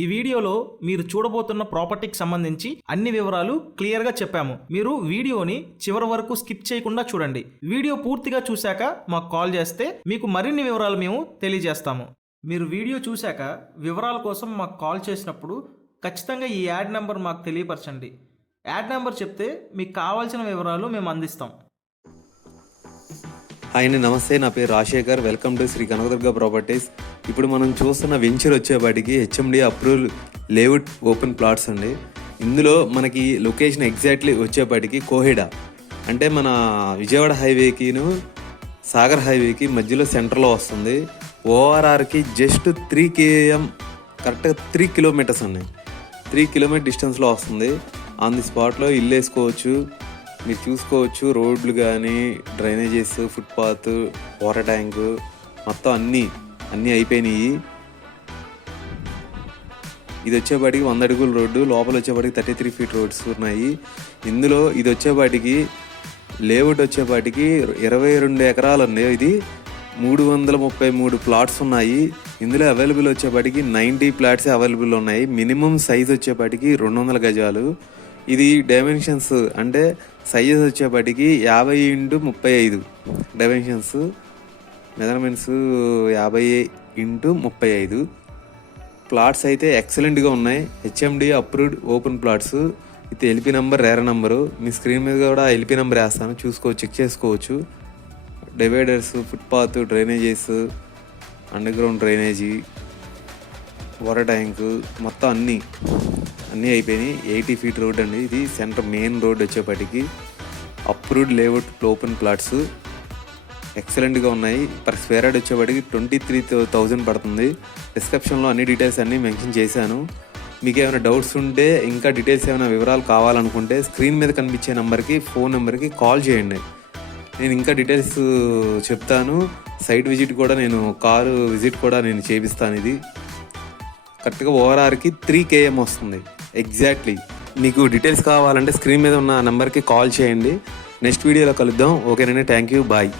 ఈ వీడియోలో మీరు చూడబోతున్న ప్రాపర్టీకి సంబంధించి అన్ని వివరాలు క్లియర్గా చెప్పాము. మీరు వీడియోని చివరి వరకు స్కిప్ చేయకుండా చూడండి. వీడియో పూర్తిగా చూశాక మాకు కాల్ చేస్తే మీకు మరిన్ని వివరాలు మేము తెలియజేస్తాము. మీరు వీడియో చూశాక వివరాల కోసం మాకు కాల్ చేసినప్పుడు ఖచ్చితంగా ఈ యాడ్ నెంబర్ మాకు తెలియపరచండి. యాడ్ నెంబర్ చెప్తే మీకు కావాల్సిన వివరాలు మేము అందిస్తాం. హాయ్ అండి, నమస్తే. నా పేరు Rajasekhar. Welcome to Sri Kanakadurga properties. ఇప్పుడు మనం చూస్తున్న వెంచర్ వచ్చేపాటికి HMD approval layout open plots అండి. ఇందులో మనకి లొకేషన్ ఎగ్జాక్ట్లీ వచ్చేపాటికి కోహెడా, అంటే మన విజయవాడ హైవేకిను సాగర్ హైవేకి మధ్యలో సెంటర్లో వస్తుంది. ఓఆర్ఆర్కి జస్ట్ 3 km, కరెక్ట్గా 3 kilometers అండి. 3 kilometer డిస్టెన్స్లో వస్తుంది. ఆన్ ది స్పాట్లో ఇల్లు వేసుకోవచ్చు. మీరు చూసుకోవచ్చు, రోడ్లు కానీ, డ్రైనేజెస్, ఫుట్పాత్, వాటర్ ట్యాంకు మొత్తం అన్నీ అయిపోయినాయి. ఇది వచ్చేపాటికి 100 అడుగుల రోడ్డు, లోపల వచ్చేపాటికి 33 feet రోడ్స్ ఉన్నాయి. ఇందులో ఇది వచ్చేపాటికి లేఅవుట్ వచ్చేపాటికి 22 ఎకరాలు ఉంది. ఇది 333 ప్లాట్స్ ఉన్నాయి. ఇందులో అవైలబుల్ వచ్చేపాటికి 90 ప్లాట్స్ అవైలబుల్ ఉన్నాయి. మినిమం సైజ్ వచ్చేపాటికి 200 గజాలు. ఇది డైమెన్షన్స్ అంటే సైజెస్ వచ్చేపాటికి 50x35 dimensions, measurements 50x35. Plots అయితే ఎక్సలెంట్గా ఉన్నాయి. HMD approved open plots. ఇది ఎల్పీ నెంబర్, రేర నెంబరు. మీ స్క్రీన్ మీద కూడా ఎల్పీ నెంబర్ వేస్తాను, చెక్ చేసుకోవచ్చు. Dividers, footpath, drainages, under ground drainage, water tank మొత్తం అన్నీ అయిపోయినాయి. 80 feet రోడ్ అండి. ఇది సెంటర్ మెయిన్ రోడ్ వచ్చేపాటికి అప్రూవ్డ్ లేఅవుట్ ఓపెన్ ప్లాట్స్ ఎక్సలెంట్గా ఉన్నాయి. పర్ స్క్వేర్ యార్డ్ వచ్చేపాటికి 23,000 పడుతుంది. డిస్క్రిప్షన్లో అన్ని డీటెయిల్స్ అన్నీ మెన్షన్ చేశాను. మీకు ఏమైనా డౌట్స్ ఉంటే, ఇంకా డీటెయిల్స్ ఏమైనా వివరాలు కావాలనుకుంటే స్క్రీన్ మీద కనిపించే ఫోన్ నెంబర్కి కాల్ చేయండి. నేను ఇంకా డీటెయిల్స్ చెప్తాను. సైట్ విజిట్ కూడా కారు విజిట్ కూడా నేను చేపిస్తాను. ఇది కరెక్ట్గా ఓఆర్ఆర్కి 3 km వస్తుంది ఎగ్జాక్ట్లీ. మీకు డీటెయిల్స్ కావాలంటే స్క్రీన్ మీద ఉన్న నెంబర్కి కాల్ చేయండి. నెక్స్ట్ వీడియోలో కలుద్దాం. ఓకేనండి, థ్యాంక్ యూ, బాయ్.